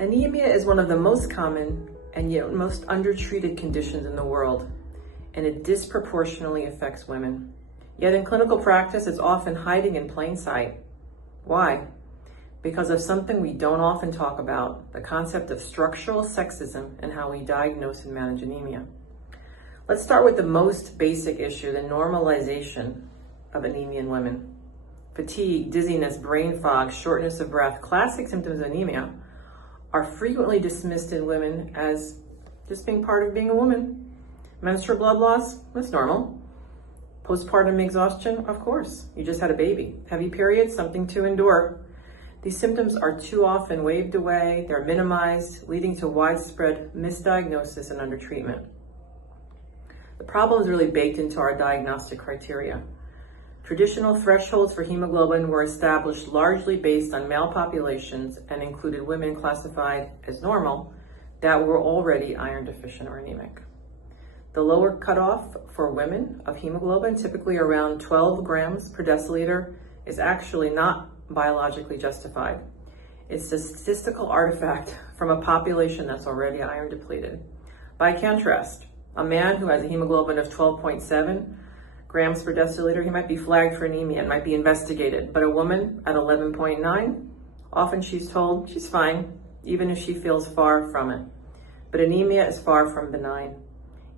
Anemia is one of the most common and yet most undertreated conditions in the world, and it disproportionately affects women. Yet in clinical practice, it's often hiding in plain sight. Why? Because of something we don't often talk about, the concept of structural sexism and how we diagnose and manage anemia. Let's start with the most basic issue, the normalization of anemia in women. Fatigue, dizziness, brain fog, shortness of breath, classic symptoms of anemia, are frequently dismissed in women as just being part of being a woman. Menstrual blood loss, that's normal. Postpartum exhaustion, of course, you just had a baby. Heavy periods, something to endure. These symptoms are too often waved away, they're minimized, leading to widespread misdiagnosis and undertreatment. The problem is really baked into our diagnostic criteria. Traditional thresholds for hemoglobin were established largely based on male populations and included women classified as normal that were already iron deficient or anemic. The lower cutoff for women of hemoglobin, typically around 12 grams per deciliter, is actually not biologically justified. It's a statistical artifact from a population that's already iron depleted. By contrast, a man who has a hemoglobin of 12.7 grams per deciliter, he might be flagged for anemia and might be investigated. But a woman at 11.9, often she's told she's fine, even if she feels far from it. But anemia is far from benign.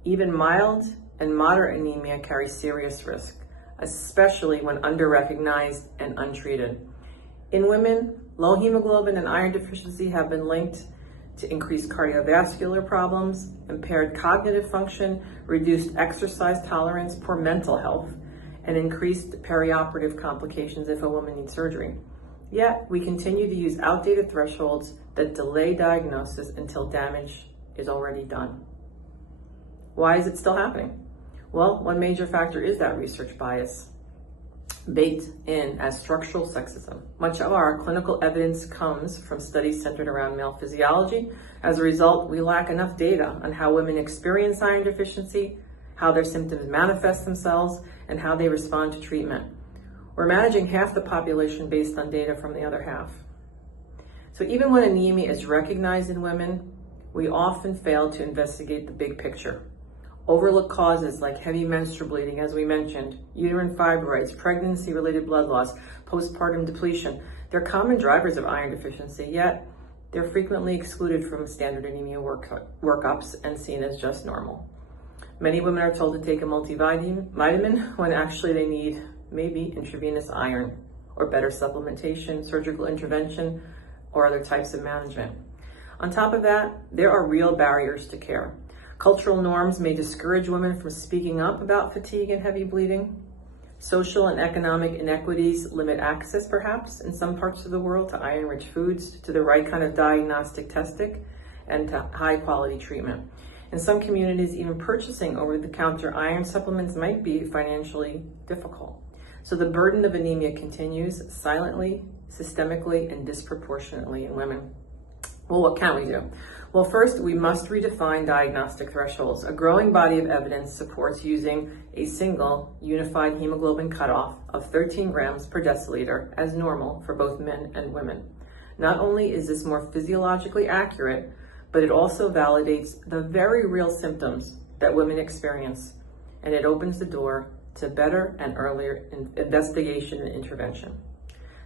Even mild and moderate anemia carry serious risk, especially when underrecognized and untreated. In women, low hemoglobin and iron deficiency have been linked to increased cardiovascular problems, impaired cognitive function, reduced exercise tolerance, poor mental health, and increased perioperative complications if a woman needs surgery. Yet, we continue to use outdated thresholds that delay diagnosis until damage is already done. Why is it still happening? Well, one major factor is that research bias, baked in as structural sexism. Much of our clinical evidence comes from studies centered around male physiology. As a result, we lack enough data on how women experience iron deficiency, how their symptoms manifest themselves, and how they respond to treatment. We're managing half the population based on data from the other half. So even when anemia is recognized in women, we often fail to investigate the big picture. Overlook causes like heavy menstrual bleeding, as we mentioned, uterine fibroids, pregnancy-related blood loss, postpartum depletion. They're common drivers of iron deficiency, yet they're frequently excluded from standard anemia workups and seen as just normal. Many women are told to take a multivitamin when actually they need maybe intravenous iron or better supplementation, surgical intervention, or other types of management. On top of that, there are real barriers to care. Cultural norms may discourage women from speaking up about fatigue and heavy bleeding. Social and economic inequities limit access, perhaps, in some parts of the world to iron-rich foods, to the right kind of diagnostic testing, and to high-quality treatment. In some communities, even purchasing over-the-counter iron supplements might be financially difficult. So the burden of anemia continues silently, systemically, and disproportionately in women. Well, what can we do? Well, first, we must redefine diagnostic thresholds. A growing body of evidence supports using a single unified hemoglobin cutoff of 13 grams per deciliter as normal for both men and women. Not only is this more physiologically accurate, but it also validates the very real symptoms that women experience, and it opens the door to better and earlier investigation and intervention.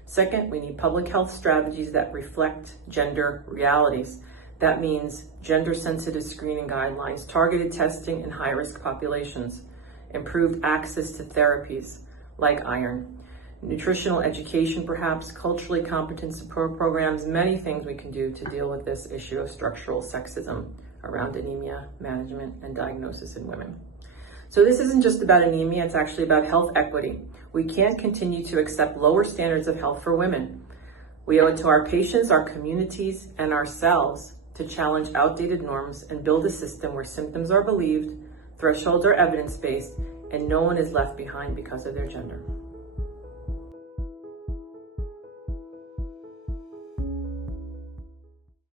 Second, we need public health strategies that reflect gender realities. That means gender-sensitive screening guidelines, targeted testing in high-risk populations, improved access to therapies like iron, nutritional education perhaps, culturally competent support programs, many things we can do to deal with this issue of structural sexism around anemia management and diagnosis in women. So this isn't just about anemia, it's actually about health equity. We can't continue to accept lower standards of health for women. We owe it to our patients, our communities, and ourselves to challenge outdated norms and build a system where symptoms are believed, thresholds are evidence-based, and no one is left behind because of their gender.